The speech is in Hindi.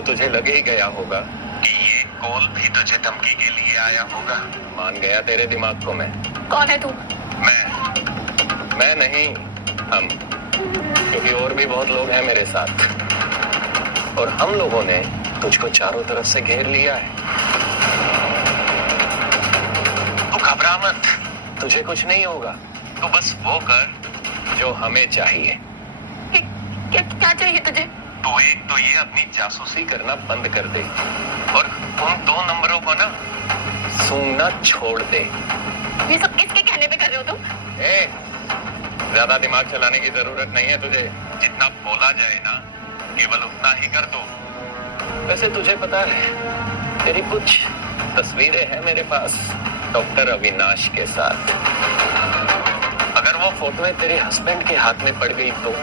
तो तुझे लगे ही गया होगा कि ये कॉल भी तुझे धमकी के लिए आया होगा। मान गया तेरे दिमाग को मैं। कौन है तू? मैं नहीं, हम, क्योंकि और भी बहुत लोग हैं मेरे साथ और हम लोगों ने तुझको चारों तरफ से घेर लिया है। तू घबरा मत, तुझे कुछ नहीं होगा, तू बस वो कर जो हमें चाहिए। क्या चाहिए तुझे? तू एक तो ये अपनी जासूसी करना बंद कर दे और उन 2 नंबरों को ना सूंघना छोड़ दे। ये सब किसके कहने पे कर रहे हो तुम? ज्यादा दिमाग चलाने की जरूरत नहीं है तुझे। जितना बोला जाए ना केवल उतना ही कर दो। वैसे तुझे पता है तेरी कुछ तस्वीरें हैं मेरे पास डॉक्टर अविनाश के साथ। अगर वो फोटोएं तेरे हस्बैंड के हाथ में पड़ गई तो